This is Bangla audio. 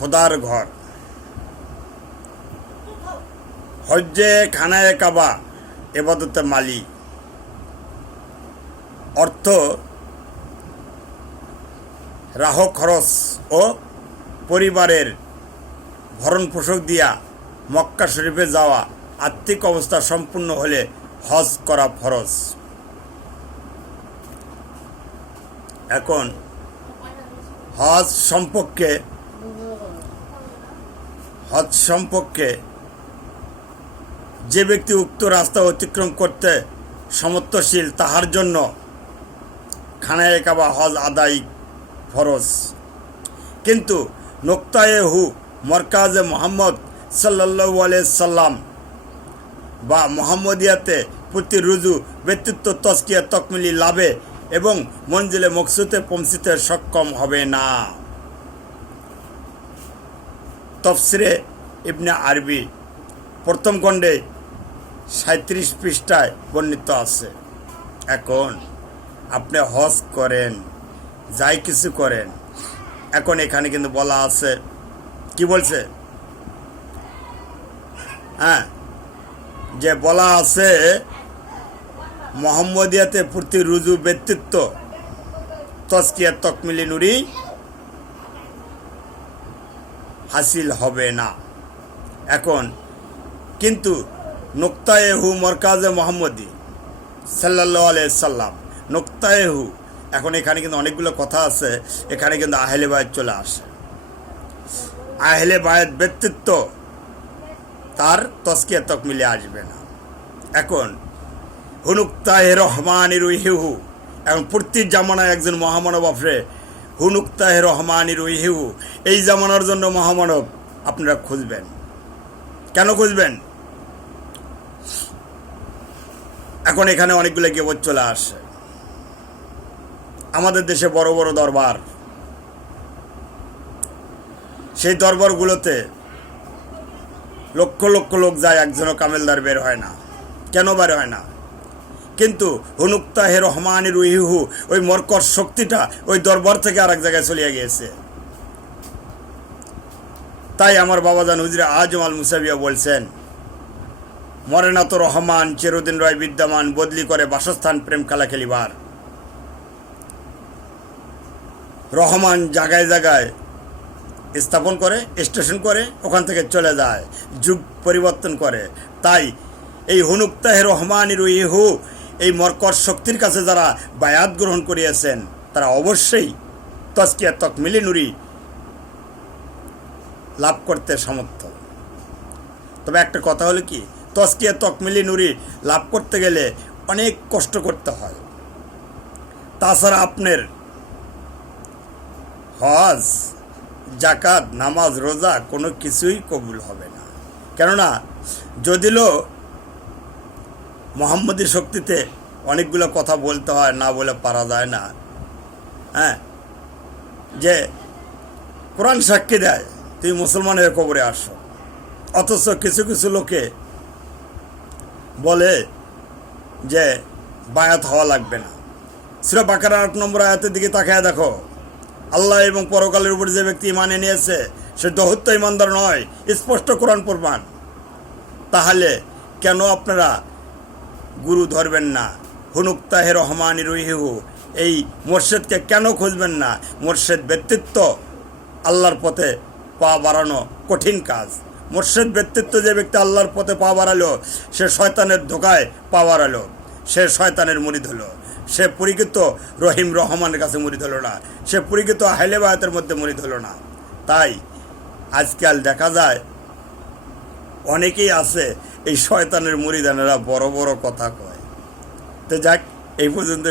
খোদার ঘর, হজ্জে খানায়ে কাবা, ইবাদতে মালি। অর্থ রাহ খরচ ও পরিবারের ভরণ পোষক দিয়া মক্কা শরীফে যাওয়া, আর্থিক অবস্থা সম্পূর্ণ হলে হজ করা ফরজ। এখন হজ সম্পর্কে যে ব্যক্তি উক্ত রাস্তা অতিক্রম করতে সমর্থশীল তাহার জন্য খানায়ে কাবা হজ আদায় ফরজ। কিন্তু নোক্তায়ে হু মরকাজে মোহাম্মদ সাল্লাল্লাহু আলাইহি সাল্লাম বা মোহাম্মদিয়াতে প্রতি রুজু ব্যক্তিত্ব তজকিয়া তকমিলি লাভে এবং মঞ্জিলে মকসুদে পৌঁছিতে সক্ষম হবে না। তফসিরে ইবনে আরবি প্রথম খণ্ডে 37 পৃষ্ঠায় বর্ণিত আছে। এখন আপনি হজ করেন, যাই কিছু করেন, এখন এখানে কিন্তু বলা আছে, কি বলছে? হ্যাঁ, যে বলা আছে মোহাম্মদিয়াতে প্রতি রুজু ব্যক্তিত্ব তজকিয়া তকমিলি নুরি হাসিল হবে না। এখন কিন্তু নোক্তায়ে হু মরকাজে মোহাম্মদী সাল্লাল্লাহু আলাইহি সাল্লাম, নোক্তায়ে হু, এখন এখানে কিন্তু অনেকগুলো কথা আছে, এখানে কিন্তু আহলে বায়াত চলে আসে। আহলে বায়াত ব্যক্তিত্ব তার তজকিয়া তকমিলে আসবে না। এখন হুনুক্তাহে রহমান রুহিহু, এখন প্রতি জামানায় একজন মহামানব আপনি হুনুক্তাহে রহমান রুহিহু, এই জামানার জন্য মহামানব আপনারা খুঁজবেন। কেন খুঁজবেন? এখন এখানে অনেকগুলো গিবত চলে আসে। আমাদের দেশে বড় বড় দরবার, সেই দরবারগুলোতে লক্ষ লক্ষ লোক যায়, একজনও কামেলদার বের হয় না। কেন বের হয় না? কিন্তু হুনুক্তাহে রহমান রুহিহু, ওই মরকজ শক্তিটা ওই দরবার থেকে আর এক জায়গায় চলিয়ে গিয়েছে। তাই আমার বাবাজান হুজুরে আজম আল মুসাবিয়া বলছেন, মরে না তো রহমান, চিরদিন রয় বিদ্যমান, বদলি করে বাসস্থান প্রেম খেলা খেলিবার। রহমান জায়গায় জায়গায় স্থাপন করে, স্টেশন করে, ওখান থেকে চলে যায়, যুগ পরিবর্তন করে। তাই এই হুনুক্তাহে রহমান রুহিহু, এই মরকজ শক্তির কাছে যারা বায়াত গ্রহণ করিয়েছেন তারা অবশ্যই তজকিয়া তকমিলি নুরি লাভ করতে সমর্থ। তবে একটা কথা হলো কি, তজকিয়া তকমিলি নুরি লাভ করতে গেলে অনেক কষ্ট করতে হয়। তাছাড়া আপনার হজ, জাকাত, নামাজ, রোজা কোনো কিছুই কবুল হবে না। কেননা যদিও মোহাম্মদী শক্তিতে অনেকগুলো কথা বলতে হয়, না বলে পারা যায় না। হ্যাঁ, যে কোরআন সাক্ষী দেয় তুমি মুসলমানের কবরে আসো, অথচ কিছু কিছু লোকে বলে যে বায়াত হওয়া লাগবে না। সূরা বাকারা 8 নম্বর আয়াতের দিকে তাকায় দেখো, আল্লাহ এবং পরকালের উপর যে ব্যক্তি ইমান এনেছে সে দহত্য ইমানদার নয়, স্পষ্ট কোরআন প্রমাণ। তাহলে কেন আপনারা গুরু ধরবেন না? হুনুক্তাহে রহমান রুহিহু, এই মোর্শেদকে কেন খুঁজবেন না? মোর্শেদ ব্যক্তিত্ব আল্লাহর পথে পা বাড়ানো কঠিন কাজ। মোর্শেদ ব্যক্তিত্ব যে ব্যক্তি আল্লাহর পথে পা বাড়ালো, সে শয়তানের ধোকায় পা বাড়ালো, সে শয়তানের মুরিদ হলো, সে পরিচিত রহিম রহমানের কাছে মুরিদ হলো না, সে পরিচিত আহলে বায়াতের মধ্যে মুরিদ হলো না। তাই আজকাল দেখা যায় অনেকেই আছে এই শয়তানের মুরিদানেরা বড় বড় কথা কয়। তো যাক, এই পর্যন্ত